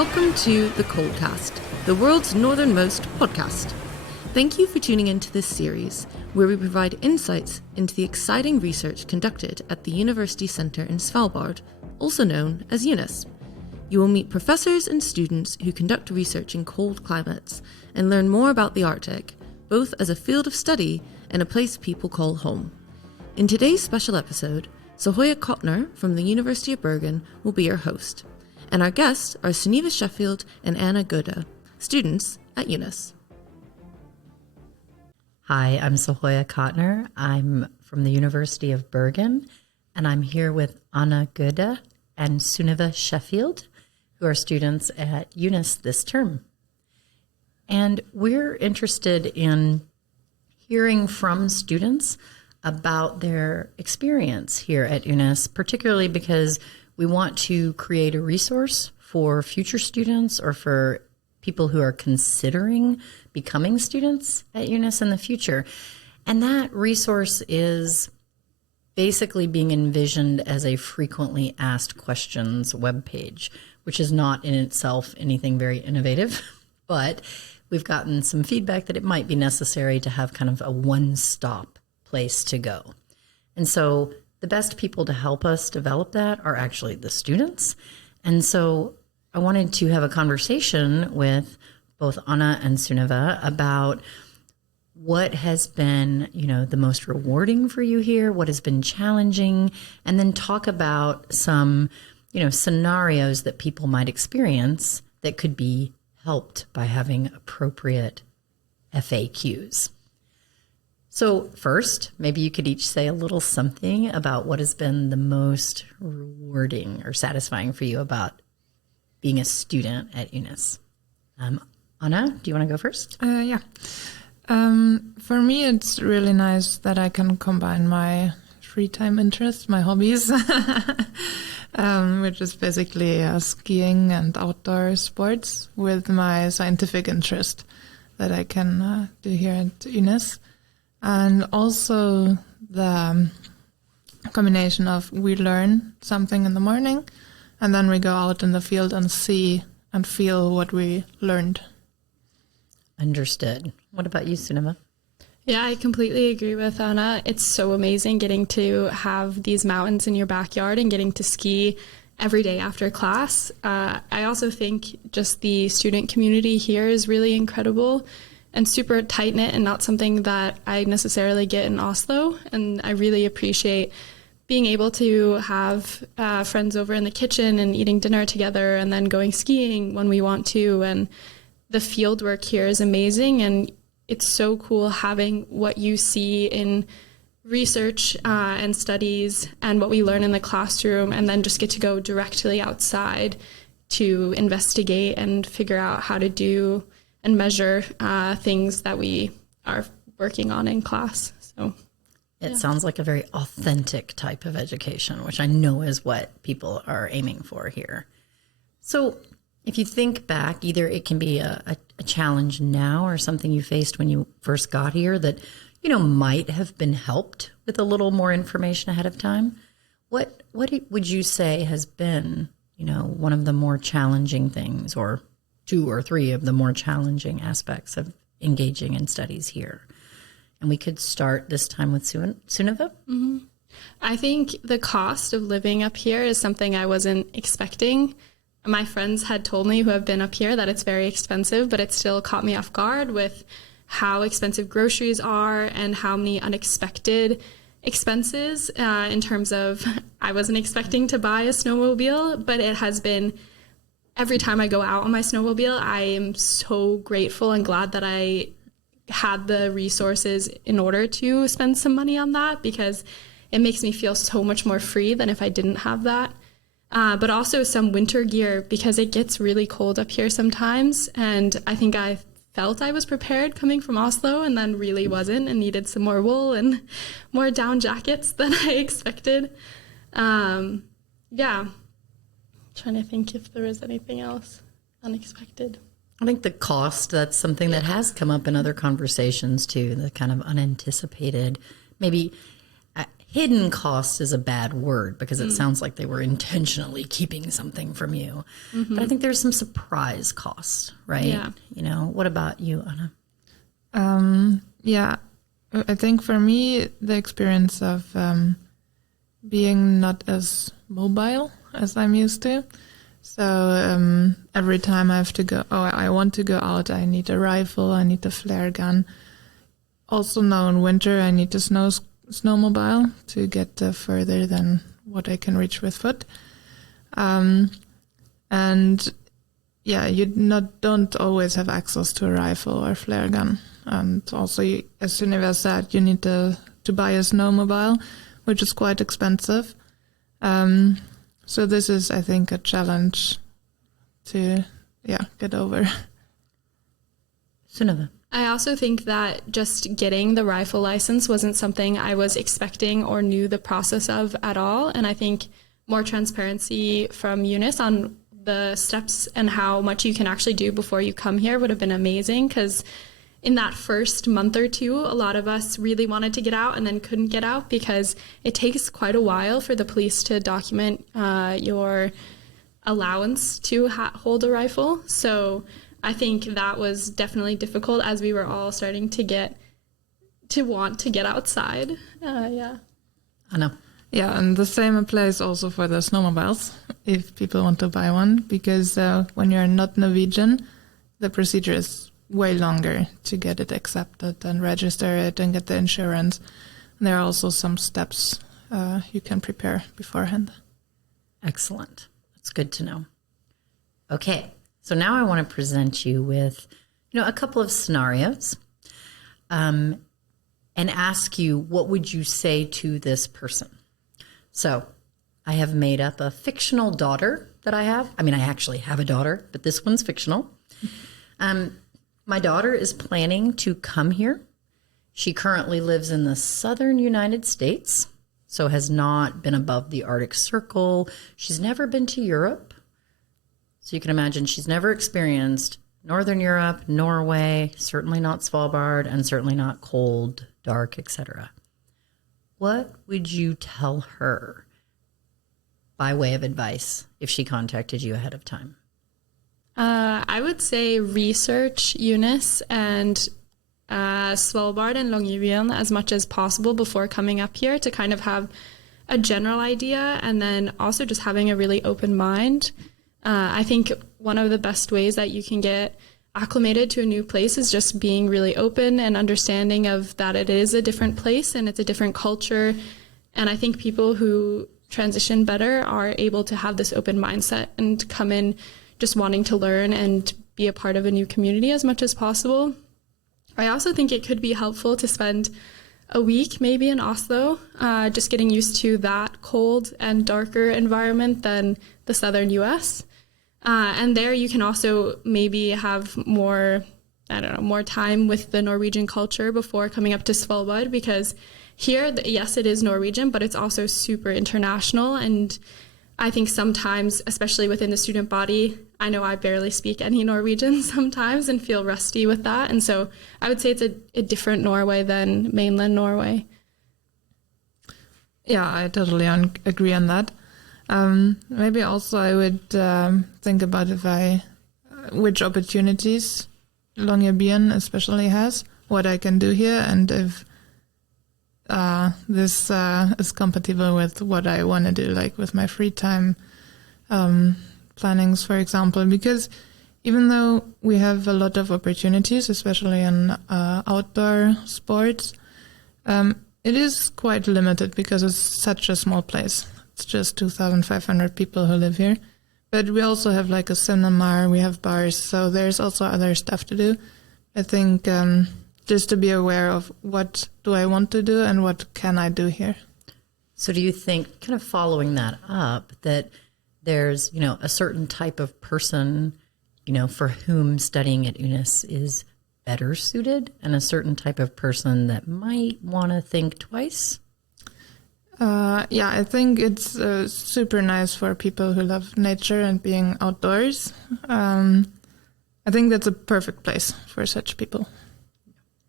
Welcome to the Coldcast, the world's northernmost podcast. Thank you for tuning into this series, where we provide insights into the exciting research conducted at the University Centre in Svalbard, also known as UNIS. You will meet professors and students who conduct research in cold climates and learn more about the Arctic, both as a field of study and a place people call home. In today's special episode, Sehoya Cotner from the University of Bergen will be your host, and our guests are Sunniva Sheffield and Anna Gode, students at UNIS. Hi, I'm Sehoya Cotner. I'm from the University of Bergen, and I'm here with Anna Gode and Sunniva Sheffield, who are students at UNIS this term. And we're interested in hearing from students about their experience here at UNIS, particularly because we want to create a resource for future students or for people who are considering becoming students at UNIS in the future. And that resource is basically being envisioned as a frequently asked questions webpage, which is not in itself anything very innovative, but we've gotten some feedback that it might be necessary to have kind of a one-stop place to go. And so the best people to help us develop that are actually the students. And so I wanted to have a conversation with both Anna and Sunniva about what has been, the most rewarding for you here, what has been challenging, and then talk about some, scenarios that people might experience that could be helped by having appropriate FAQs. So first, maybe you could each say a little something about what has been the most rewarding or satisfying for you about being a student at UNIS. Anna, do you want to go first? Yeah. For me, it's really nice that I can combine my free time interests, my hobbies, which is basically skiing and outdoor sports, with my scientific interest that I can do here at UNIS. And also the combination of we learn something in the morning and then we go out in the field and see and feel what we learned. Understood. What about you, Sunniva? Yeah, I completely agree with Anna. It's so amazing getting to have these mountains in your backyard and getting to ski every day after class. I also think just the student community here is really incredible and super tight-knit and not something that I necessarily get in Oslo. And I really appreciate being able to have friends over in the kitchen and eating dinner together and then going skiing when we want to. And the field work here is amazing. And it's so cool having what you see in research and studies and what we learn in the classroom, and then just get to go directly outside to investigate and figure out how to do and measure things that we are working on in class. So it sounds like a very authentic type of education, which I know is what people are aiming for here. So if you think back, either it can be a challenge now or something you faced when you first got here that, might have been helped with a little more information ahead of time. What would you say has been, one of the more challenging things, or two or three of the more challenging aspects of engaging in studies here? And we could start this time with Sunniva. Mm-hmm. I think the cost of living up here is something I wasn't expecting. My friends had told me who have been up here that it's very expensive, but it still caught me off guard with how expensive groceries are and how many unexpected expenses in terms of I wasn't expecting to buy a snowmobile, but it has been every time I go out on my snowmobile, I am so grateful and glad that I had the resources in order to spend some money on that, because it makes me feel so much more free than if I didn't have that. But also some winter gear, because it gets really cold up here sometimes. And I think I felt I was prepared coming from Oslo and then really wasn't and needed some more wool and more down jackets than I expected. Yeah. Trying to think if there was anything else unexpected. I think the cost, that's something that has come up in other conversations too, the kind of unanticipated, maybe hidden cost is a bad word because it sounds like they were intentionally keeping something from you. But I think there's some surprise cost, right? Yeah. You know, what about you, Anna? Yeah, I think for me, the experience of being not as mobile as I'm used to. So every time I have to go, I want to go out, I need a rifle, I need a flare gun. Also now in winter, I need a snowmobile to get further than what I can reach with foot. And yeah, you don't always have access to a rifle or flare gun. And also, as Sunniva said, you need to buy a snowmobile, which is quite expensive. So this is, I think, a challenge to get over. Sunniva. I also think that just getting the rifle license wasn't something I was expecting or knew the process of at all. And I think more transparency from Eunice on the steps and how much you can actually do before you come here would have been amazing, because in that first month or two, a lot of us really wanted to get out and then couldn't get out because it takes quite a while for the police to document your allowance to hold a rifle. So I think that was definitely difficult as we were all starting to want to get outside. Yeah. I know. Yeah, and the same applies also for the snowmobiles, if people want to buy one, because when you're not Norwegian, the procedure is way longer to get it accepted and register it and get the insurance. And there are also some steps you can prepare beforehand. Excellent. That's good to know. Okay, so now I want to present you with, a couple of scenarios and ask you, what would you say to this person? So I have made up a fictional daughter that I have. I mean, I actually have a daughter, but this one's fictional. My daughter is planning to come here. She currently lives in the southern United States, so has not been above the Arctic Circle. She's never been to Europe. So you can imagine she's never experienced Northern Europe, Norway, certainly not Svalbard, and certainly not cold, dark, etc. What would you tell her by way of advice if she contacted you ahead of time? I would say research Eunice and Svalbard and Longyearbyen as much as possible before coming up here to kind of have a general idea, and then also just having a really open mind. I think one of the best ways that you can get acclimated to a new place is just being really open and understanding of that it is a different place and it's a different culture. And I think people who transition better are able to have this open mindset and come in just wanting to learn and be a part of a new community as much as possible. I also think it could be helpful to spend a week maybe in Oslo, just getting used to that cold and darker environment than the southern US. And there you can also maybe have more time with the Norwegian culture before coming up to Svalbard, because here, yes, it is Norwegian, but it's also super international. And I think sometimes, especially within the student body, I know I barely speak any Norwegian sometimes and feel rusty with that. And so I would say it's a different Norway than mainland Norway. Yeah, I totally agree on that. Maybe also I would think about which opportunities Longyearbyen especially has, what I can do here, and if this is compatible with what I want to do, like with my free time plannings, for example. Because even though we have a lot of opportunities, especially in outdoor sports, it is quite limited because it's such a small place. It's just 2,500 people who live here. But we also have like a cinema, we have bars, so there's also other stuff to do. I think just to be aware of what do I want to do and what can I do here. So do you think, kind of following that up, that there's, a certain type of person, for whom studying at UNIS is better suited, and a certain type of person that might want to think twice? I think it's super nice for people who love nature and being outdoors. I think that's a perfect place for such people.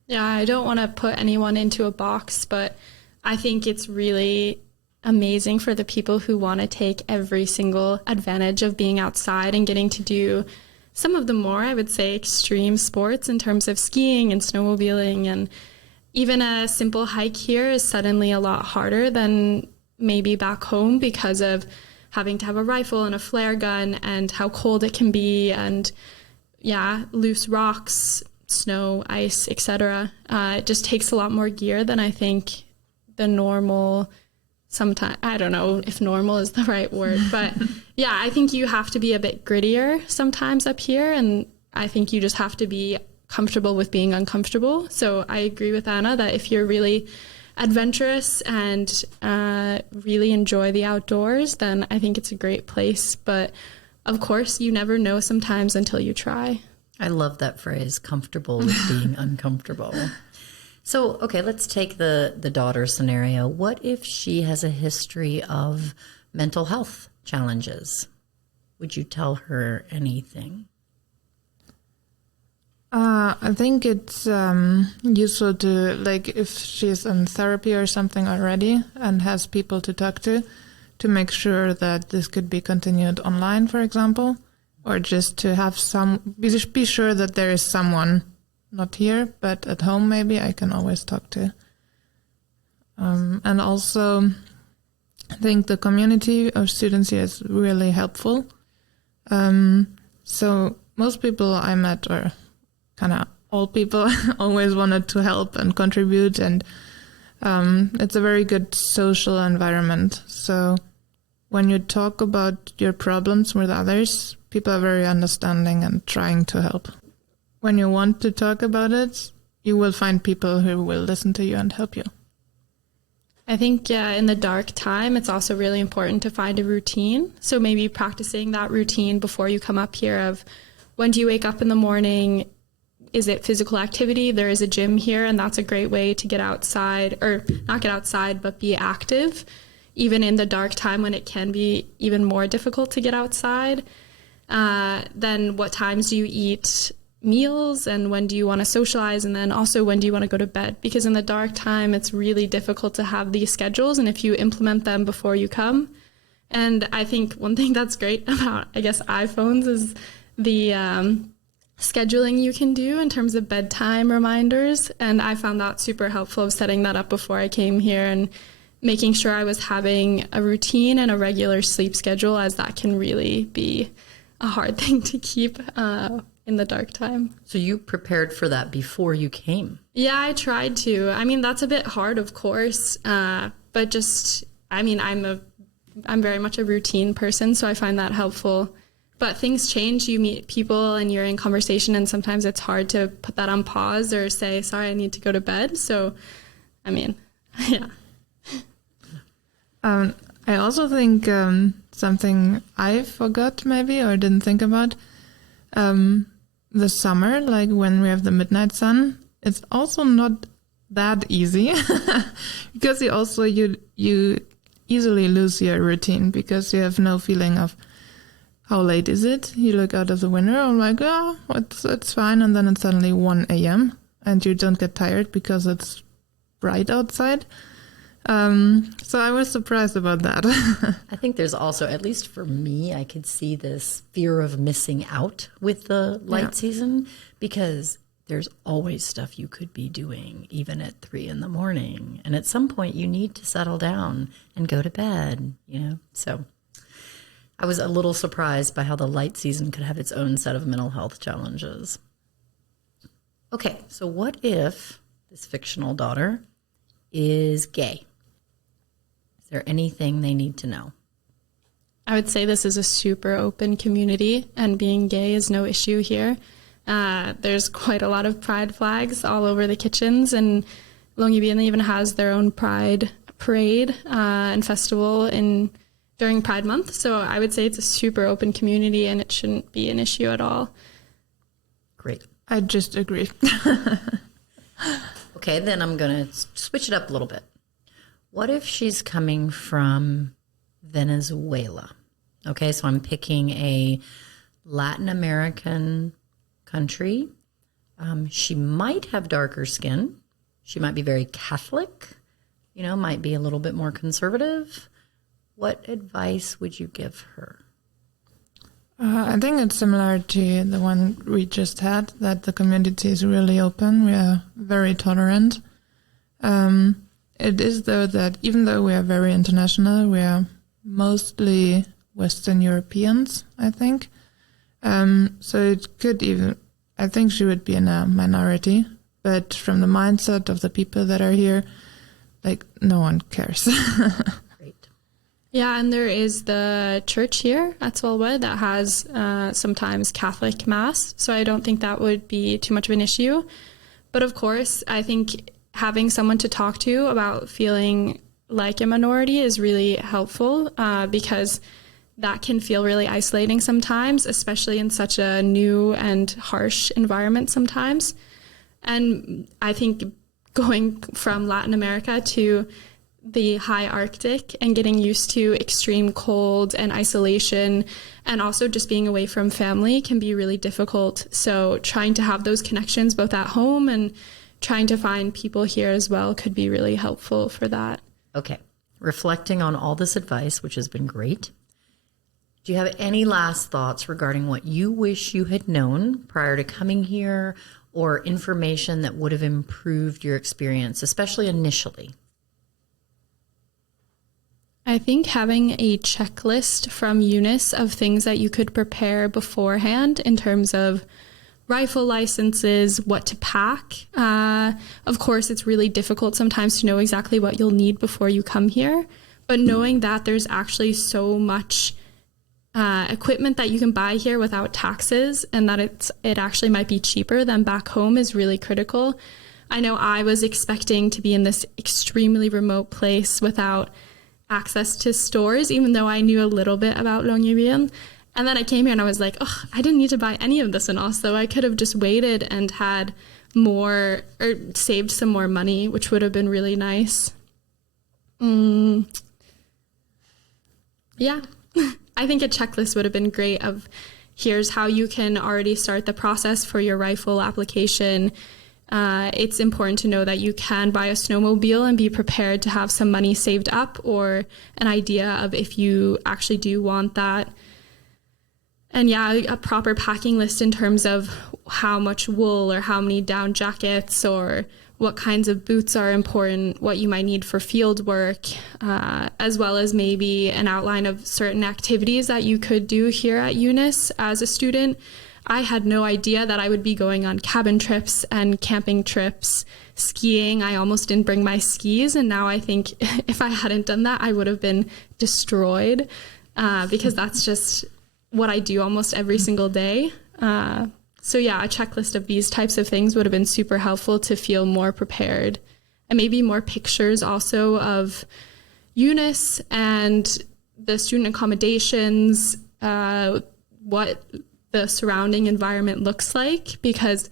Yeah, I don't want to put anyone into a box, but I think it's really amazing for the people who want to take every single advantage of being outside and getting to do some of the more, I would say, extreme sports in terms of skiing and snowmobiling. And even a simple hike here is suddenly a lot harder than maybe back home because of having to have a rifle and a flare gun and how cold it can be, and loose rocks, snow, ice, etc. It just takes a lot more gear than I think the normal, sometimes, I don't know if normal is the right word, but I think you have to be a bit grittier sometimes up here, and I think you just have to be comfortable with being uncomfortable. So I agree with Anna that if you're really adventurous and really enjoy the outdoors, then I think it's a great place. But of course, you never know sometimes until you try. I love that phrase, comfortable with being uncomfortable. So, okay, let's take the daughter scenario. What if she has a history of mental health challenges? Would you tell her anything? I think it's useful to, like, if she's in therapy or something already and has people to talk to make sure that this could be continued online, for example, or just to have be sure that there is someone, not here, but at home maybe, I can always talk to. And also, I think the community of students here is really helpful. So most people I met, or kind of all people, always wanted to help and contribute, and it's a very good social environment. So when you talk about your problems with others, people are very understanding and trying to help. When you want to talk about it, you will find people who will listen to you and help you. I think in the dark time, it's also really important to find a routine. So maybe practicing that routine before you come up here of when do you wake up in the morning? Is it physical activity? There is a gym here, and that's a great way to get outside, or not get outside, but be active, even in the dark time when it can be even more difficult to get outside. Then what times do you eat meals, and when do you want to socialize, and then also when do you want to go to bed? Because in the dark time, it's really difficult to have these schedules, and if you implement them before you come. And I think one thing that's great about, I guess, iPhones is the scheduling you can do in terms of bedtime reminders. And I found that super helpful of setting that up before I came here and making sure I was having a routine and a regular sleep schedule, as that can really be a hard thing to keep in the dark time. So you prepared for that before you came? Yeah, I tried to. I mean, that's a bit hard, of course, but just, I mean, I'm very much a routine person, so I find that helpful. But things change. You meet people and you're in conversation, and sometimes it's hard to put that on pause or say, sorry, I need to go to bed. So, I mean, yeah. I also think something I forgot maybe or didn't think about, the summer, like when we have the midnight sun, it's also not that easy because you easily lose your routine because you have no feeling of how late is it. You look out of the window, I'm like, oh, it's fine, and then it's suddenly 1 a.m. and you don't get tired because it's bright outside. So I was surprised about that. I think there's also, at least for me, I could see this fear of missing out with the light season, because there's always stuff you could be doing, even at 3 a.m. And at some point you need to settle down and go to bed, So I was a little surprised by how the light season could have its own set of mental health challenges. Okay, so what if this fictional daughter is gay? Is there anything they need to know? I would say this is a super open community, and being gay is no issue here. There's quite a lot of pride flags all over the kitchens, and Longyearbyen even has their own pride parade and festival during Pride Month. So I would say it's a super open community, and it shouldn't be an issue at all. Great. I just agree. Okay, then I'm going to switch it up a little bit. What if she's coming from Venezuela? Okay, so I'm picking a Latin American country. She might have darker skin. She might be very Catholic. might be a little bit more conservative. What advice would you give her? I think it's similar to the one we just had, that the community is really open. We are very tolerant. It is, though, that even though we are very international, we are mostly Western Europeans, I think. So it could even, I think she would be in a minority, but from the mindset of the people that are here, like, no one cares. Great. Yeah, and there is the church here at Svalbard that has sometimes Catholic Mass, so I don't think that would be too much of an issue. But of course, I think having someone to talk to about feeling like a minority is really helpful because that can feel really isolating sometimes, especially in such a new and harsh environment sometimes. And I think going from Latin America to the high Arctic and getting used to extreme cold and isolation and also just being away from family can be really difficult. So trying to have those connections both at home and trying to find people here as well could be really helpful for that. Okay. Reflecting on all this advice, which has been great, do you have any last thoughts regarding what you wish you had known prior to coming here, or information that would have improved your experience, especially initially? I think having a checklist from Eunice of things that you could prepare beforehand in terms of rifle licenses, what to pack. Of course, it's really difficult sometimes to know exactly what you'll need before you come here, but knowing that there's actually so much equipment that you can buy here without taxes and that it actually might be cheaper than back home is really critical. I know I was expecting to be in this extremely remote place without access to stores, even though I knew a little bit about Longyearbyen. And then I came here and I was like, oh, I didn't need to buy any of this in Oslo. I could have just waited and had more or saved some more money, which would have been really nice. Yeah. I think a checklist would have been great of here's how you can already start the process for your rifle application. It's important to know that you can buy a snowmobile and be prepared to have some money saved up or an idea of if you actually do want that. And yeah, a proper packing list in terms of how much wool or how many down jackets or what kinds of boots are important, what you might need for field work, as well as maybe an outline of certain activities that you could do here at Eunice as a student. I had no idea that I would be going on cabin trips and camping trips, skiing. I almost didn't bring my skis, and now I think if I hadn't done that, I would have been destroyed because that's just what I do almost every single day. So yeah, a checklist of these types of things would have been super helpful to feel more prepared, and maybe more pictures also of Eunice and the student accommodations, what the surrounding environment looks like, because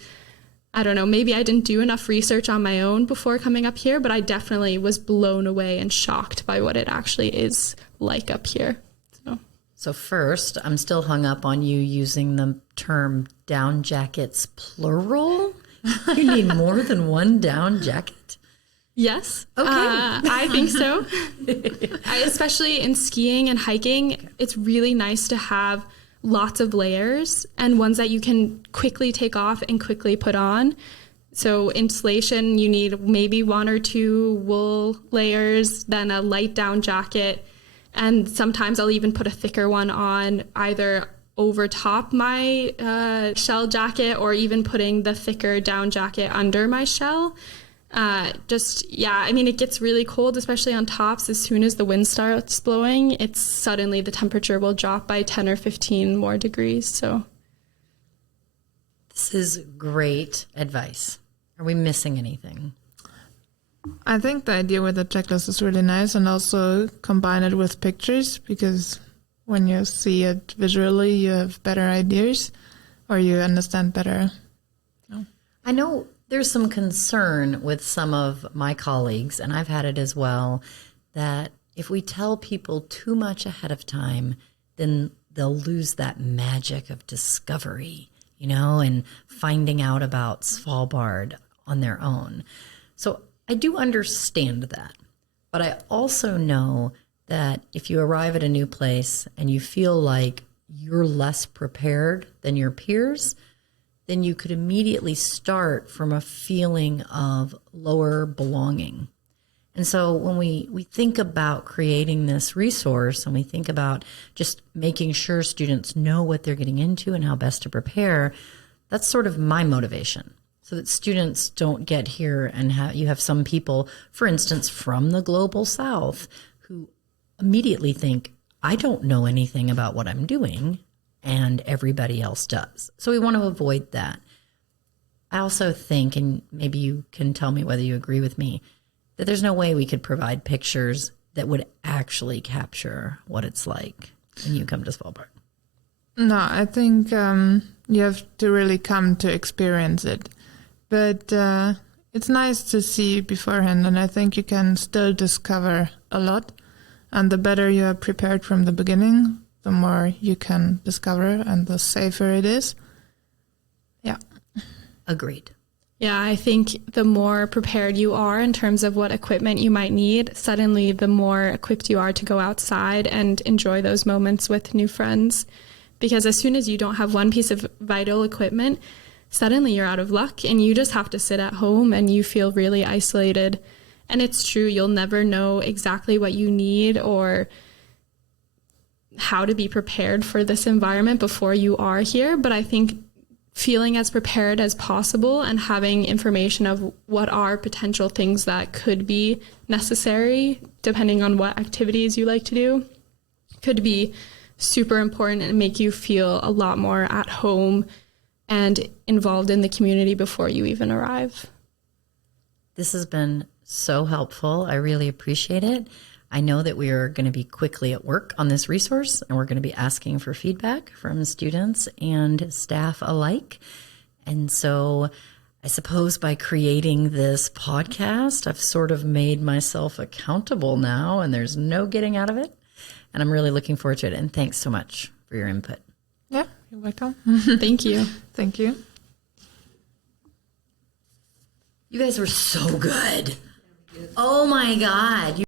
I don't know, maybe I didn't do enough research on my own before coming up here, but I definitely was blown away and shocked by what it actually is like up here. So first, I'm still hung up on you using the term down jackets plural. You need more than one down jacket? Yes. Okay. I think so. Especially in skiing and hiking, it's really nice to have lots of layers and ones that you can quickly take off and quickly put on. So insulation, you need maybe one or two wool layers, then a light down jacket. And sometimes I'll even put a thicker one on either over top my shell jacket or even putting the thicker down jacket under my shell. I mean, it gets really cold, especially on tops. As soon as the wind starts blowing, it's suddenly the temperature will drop by 10 or 15 more degrees. So this is great advice. Are we missing anything? I think the idea with the checklist is really nice, and also combine it with pictures, because when you see it visually, you have better ideas or you understand better. No. I know there's some concern with some of my colleagues, and I've had it as well, that if we tell people too much ahead of time, then they'll lose that magic of discovery, and finding out about Svalbard on their own. So I do understand that, But I also know that if you arrive at a new place and you feel like you're less prepared than your peers, then you could immediately start from a feeling of lower belonging. And so when we think about creating this resource and we think about just making sure students know what they're getting into and how best to prepare, that's sort of my motivation. So that students don't get here and you have some people, for instance, from the global South who immediately think, I don't know anything about what I'm doing, and everybody else does. So we want to avoid that. I also think, and maybe you can tell me whether you agree with me, that there's no way we could provide pictures that would actually capture what it's like when you come to Svalbard. No, I think you have to really come to experience it. But it's nice to see beforehand, and I think you can still discover a lot. And the better you are prepared from the beginning, the more you can discover and the safer it is. Yeah. Agreed. Yeah, I think the more prepared you are in terms of what equipment you might need, suddenly the more equipped you are to go outside and enjoy those moments with new friends. Because as soon as you don't have one piece of vital equipment, suddenly you're out of luck and you just have to sit at home and you feel really isolated. And it's true, you'll never know exactly what you need or how to be prepared for this environment before you are here. But I think feeling as prepared as possible and having information of what are potential things that could be necessary, depending on what activities you like to do, could be super important and make you feel a lot more at home and involved in the community before you even arrive. This has been so helpful. I really appreciate it. I know that we are going to be quickly at work on this resource, and we're going to be asking for feedback from students and staff alike. And so I suppose by creating this podcast, I've sort of made myself accountable now, and there's no getting out of it. And I'm really looking forward to it. And thanks so much for your input. Yeah, you're welcome. Thank you. Thank you. You guys were so good. Oh my God.